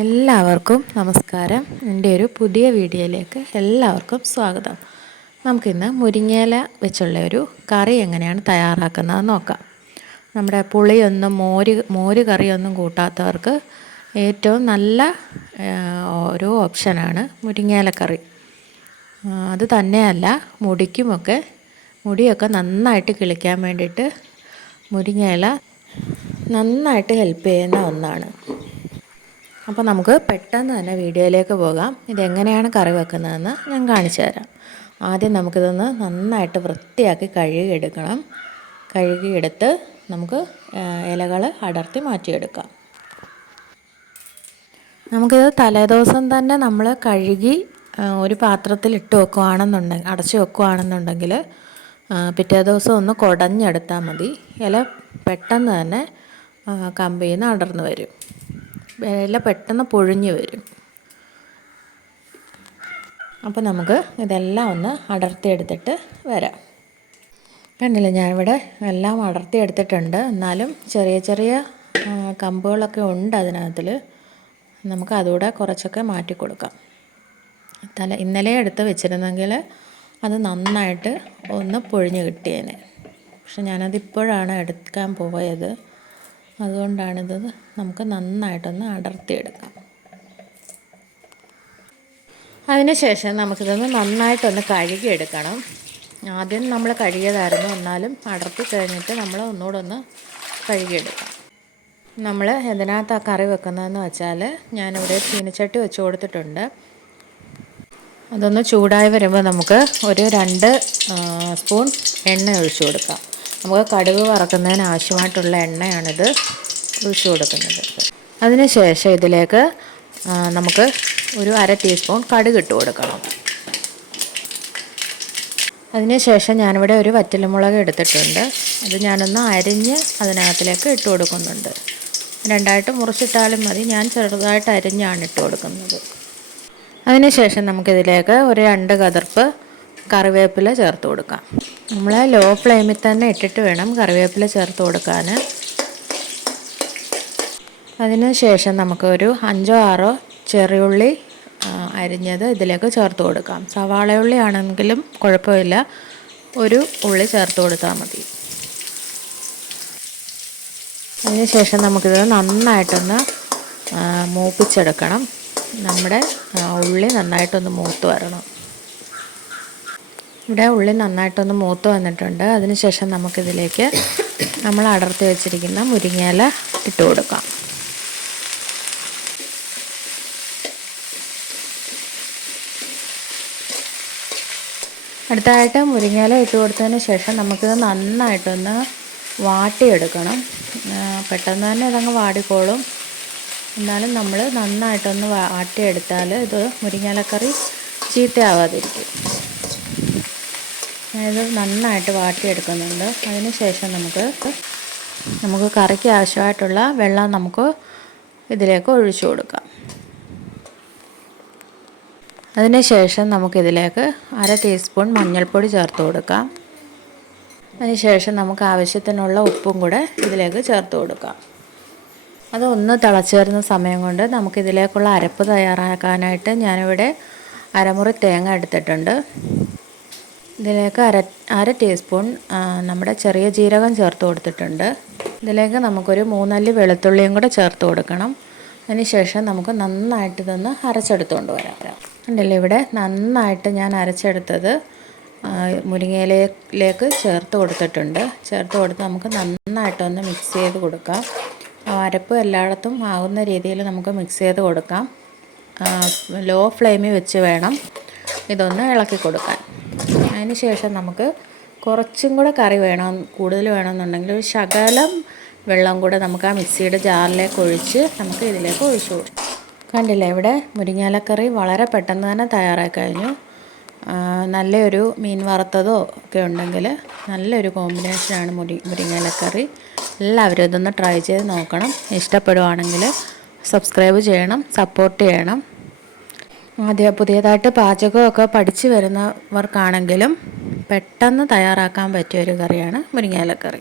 എല്ലാവർക്കും നമസ്കാരം. എന്റെ ഒരു പുതിയ വീഡിയോയിലേക്ക് എല്ലാവർക്കും സ്വാഗതം. നമുക്കിന്ന് മുരിങ്ങയില വെച്ചുള്ള ഒരു കറി എങ്ങനെയാണ് തയ്യാറാക്കുന്നത് നോക്കാം. നമ്മുടെ പുളിയൊന്നും മോര് മോര് കറിയൊന്നും കൂട്ടാത്തവർക്ക് ഏറ്റവും നല്ല ഒരു ഓപ്ഷനാണ് മുരിങ്ങയില കറി. അത് തന്നെയല്ല മുടിക്കുമൊക്കെ മുടിയൊക്കെ നന്നായിട്ട് കിളിക്കാൻ വേണ്ടിയിട്ട് മുരിങ്ങയില നന്നായിട്ട് ഹെൽപ്പ് ചെയ്യുന്ന ഒന്നാണ്. അപ്പോൾ നമുക്ക് പെട്ടെന്ന് തന്നെ വീഡിയോയിലേക്ക് പോകാം. ഇതെങ്ങനെയാണ് കറി വെക്കുന്നതെന്ന് ഞാൻ കാണിച്ചു തരാം. ആദ്യം നമുക്കിതൊന്ന് നന്നായിട്ട് വൃത്തിയാക്കി കഴുകിയെടുക്കണം. കഴുകിയെടുത്ത് നമുക്ക് ഇലകൾ അടർത്തി മാറ്റിയെടുക്കാം. നമുക്കിത് തലേദിവസം തന്നെ നമ്മൾ കഴുകി ഒരു പാത്രത്തിൽ ഇട്ട് വെക്കുകയാണെന്നുണ്ടെങ്കിൽ അടച്ചു വെക്കുകയാണെന്നുണ്ടെങ്കിൽ പിറ്റേ ദിവസം ഒന്ന് കുടഞ്ഞെടുത്താൽ മതി. ഇല പെട്ടെന്ന് തന്നെ കമ്പിയിൽ നിന്ന് അടർന്നു വരും. ഇല പെട്ടെന്ന് പൊഴിഞ്ഞു വരും. അപ്പോൾ നമുക്ക് ഇതെല്ലാം ഒന്ന് അടർത്തി അടർത്തിയെടുത്തിട്ട് വരാം. കണ്ടില്ല ഞാനിവിടെ എല്ലാം അടർത്തി എടുത്തിട്ടുണ്ട്. എന്നാലും ചെറിയ ചെറിയ കമ്പുകളൊക്കെ ഉണ്ട് അതിനകത്തിൽ നമുക്ക് അതുകൂടെ കുറച്ചൊക്കെ മാറ്റി കൊടുക്കാം. തല ഇന്നലെ എടുത്ത് വെച്ചിരുന്നെങ്കിൽ അത് നന്നായിട്ട് ഒന്ന് പൊഴിഞ്ഞ് കിട്ടിയേനെ. പക്ഷെ ഞാനതിപ്പോഴാണ് എടുക്കാൻ പോയത്. അതുകൊണ്ടാണിത് നമുക്ക് നന്നായിട്ടൊന്ന് അടർത്തിയെടുക്കാം. അതിനുശേഷം നമുക്കിതൊന്ന് നന്നായിട്ടൊന്ന് കഴുകിയെടുക്കണം. ആദ്യം നമ്മൾ കഴുകിയതായിരുന്നു. എന്നാലും അടർത്തി കഴിഞ്ഞിട്ട് നമ്മൾ ഒന്നുകൂടെ ഒന്ന് കഴുകിയെടുക്കാം. നമ്മൾ എന്തിനകത്ത് ആ കറി വെക്കുന്നതെന്ന് വെച്ചാൽ ഞാനിവിടെ ചീനച്ചട്ടി വെച്ച് കൊടുത്തിട്ടുണ്ട്. അതൊന്ന് ചൂടായി വരുമ്പോൾ നമുക്ക് ഒരു രണ്ട് സ്പൂൺ എണ്ണ ഒഴിച്ചു കൊടുക്കാം. നമുക്ക് കടുക് വറക്കുന്നതിന് ആവശ്യമായിട്ടുള്ള എണ്ണയാണിത്. ഒഴിച്ചു കൊടുക്കുന്നത്. അതിനുശേഷം ഇതിലേക്ക് നമുക്ക് ഒരു അര ടീസ്പൂൺ കടുക് ഇട്ട് കൊടുക്കണം. അതിനുശേഷം ഞാനിവിടെ ഒരു വറ്റലുമുളക് എടുത്തിട്ടുണ്ട്. അത് ഞാനൊന്ന് അരിഞ്ഞ് അതിനകത്തിലേക്ക് ഇട്ട് കൊടുക്കുന്നുണ്ട്. രണ്ടായിട്ട് മുറിച്ചിട്ടാലും മതി. ഞാൻ ചെറുതായിട്ട് അരിഞ്ഞാണ് ഇട്ട് കൊടുക്കുന്നത്. അതിനുശേഷം നമുക്കിതിലേക്ക് ഒരു രണ്ട് കതിർപ്പ് കറിവേപ്പില ചേർത്ത് കൊടുക്കാം. നമ്മൾ ലോ ഫ്ലെയിമിൽ തന്നെ ഇട്ടിട്ട് വേണം കറിവേപ്പില ചേർത്ത് കൊടുക്കാൻ അതിന് ശേഷം നമുക്ക് ഒരു അഞ്ചോ ആറോ ചെറിയുള്ളി അരിഞ്ഞത് ഇതിലേക്ക് ചേർത്ത് കൊടുക്കാം. സവാളയുള്ളി ആണെങ്കിലും കുഴപ്പമില്ല. ഒരു ഉള്ളി ചേർത്ത് കൊടുത്താൽ മതി. അതിനുശേഷം നമുക്കിത് നന്നായിട്ടൊന്ന് മൂപ്പിച്ചെടുക്കണം. നമ്മുടെ ഉള്ളി നന്നായിട്ടൊന്ന് മൂത്ത് വരണം. ഇവിടെ ഉള്ളി നന്നായിട്ടൊന്ന് മൂത്ത് വന്നിട്ടുണ്ട്. അതിനുശേഷം നമുക്കിതിലേക്ക് നമ്മൾ അടർത്തി വെച്ചിരിക്കുന്ന മുരിങ്ങയില ഇട്ട് കൊടുക്കാം. അടുത്തായിട്ട് മുരിങ്ങയില ഇട്ട് കൊടുത്തതിന് ശേഷം നമുക്കിത് നന്നായിട്ടൊന്ന് വാട്ടിയെടുക്കണം. പെട്ടെന്ന് തന്നെ ഇതങ്ങ് വാടിക്കോളും. എന്നാലും നമ്മൾ നന്നായിട്ടൊന്ന് വാട്ടിയെടുത്താൽ ഇത് മുരിങ്ങയിലക്കറി ചീത്തയാവാതിരിക്കും. ഇത് നന്നായിട്ട് വാട്ടിയെടുക്കുന്നുണ്ട്. അതിന് ശേഷം നമുക്ക് നമുക്ക് കറിക്ക് ആവശ്യമായിട്ടുള്ള വെള്ളം നമുക്ക് ഇതിലേക്ക് ഒഴിച്ചു കൊടുക്കാം. അതിന് ശേഷം നമുക്കിതിലേക്ക് അര ടീസ്പൂൺ മഞ്ഞൾപ്പൊടി ചേർത്ത് കൊടുക്കാം. അതിനുശേഷം നമുക്ക് ആവശ്യത്തിനുള്ള ഉപ്പും കൂടെ ഇതിലേക്ക് ചേർത്ത് കൊടുക്കാം. അത് ഒന്ന് വരുന്ന സമയം കൊണ്ട് നമുക്കിതിലേക്കുള്ള അരപ്പ് തയ്യാറാക്കാനായിട്ട് ഞാനിവിടെ അരമുറി തേങ്ങ എടുത്തിട്ടുണ്ട്. ഇതിലേക്ക് അര അര ടീസ്പൂൺ നമ്മുടെ ചെറിയ ജീരകം ചേർത്ത് കൊടുത്തിട്ടുണ്ട്. ഇതിലേക്ക് നമുക്കൊരു മൂന്നല്ലി വെളുത്തുള്ളിയും കൂടെ ചേർത്ത് കൊടുക്കണം. അതിനുശേഷം നമുക്ക് നന്നായിട്ട് ഇതൊന്ന് അരച്ചെടുത്തുകൊണ്ട് വരാം. ഉണ്ടല്ലോ ഇവിടെ നന്നായിട്ട് ഞാൻ അരച്ചെടുത്തത് മുരിങ്ങയിലേക്ക് ചേർത്ത് കൊടുത്തിട്ടുണ്ട്. ചേർത്ത് കൊടുത്ത് നമുക്ക് നന്നായിട്ടൊന്ന് മിക്സ് ചെയ്ത് കൊടുക്കാം. അരപ്പ് എല്ലായിടത്തും ആകുന്ന രീതിയിൽ നമുക്ക് മിക്സ് ചെയ്ത് കൊടുക്കാം. ലോ ഫ്ലെയിമിൽ വെച്ച് വേണം ഇതൊന്ന് ഇളക്കി കൊടുക്കാൻ. അതിന് ശേഷം നമുക്ക് കുറച്ചും കൂടെ കറി വേണം കൂടുതൽ വേണമെന്നുണ്ടെങ്കിൽ ഒരു ശകലം വെള്ളം കൂടെ നമുക്ക് ആ മിക്സിയുടെ ജാറിലേക്ക് ഒഴിച്ച് നമുക്ക് ഇതിലേക്ക് ഒഴിച്ചു കൊടുക്കും. കണ്ടില്ലേ ഇവിടെ മുരിങ്ങാലക്കറി വളരെ പെട്ടെന്ന് തന്നെ തയ്യാറായി കഴിഞ്ഞു. നല്ലൊരു മീൻ വറുത്തതോ ഒക്കെ ഉണ്ടെങ്കിൽ നല്ലൊരു കോമ്പിനേഷനാണ് മുരി മുരിങ്ങാലക്കറി എല്ലാവരും ഇതൊന്ന് ട്രൈ ചെയ്ത് നോക്കണം. ഇഷ്ടപ്പെടുവാണെങ്കിൽ സബ്സ്ക്രൈബ് ചെയ്യണം സപ്പോർട്ട് ചെയ്യണം. ആദ്യം പുതിയതായിട്ട് പാചകമൊക്കെ പഠിച്ചു വരുന്നവർക്കാണെങ്കിലും പെട്ടെന്ന് തയ്യാറാക്കാൻ പറ്റിയ ഒരു കറിയാണ് മുരിങ്ങയിലക്കറി.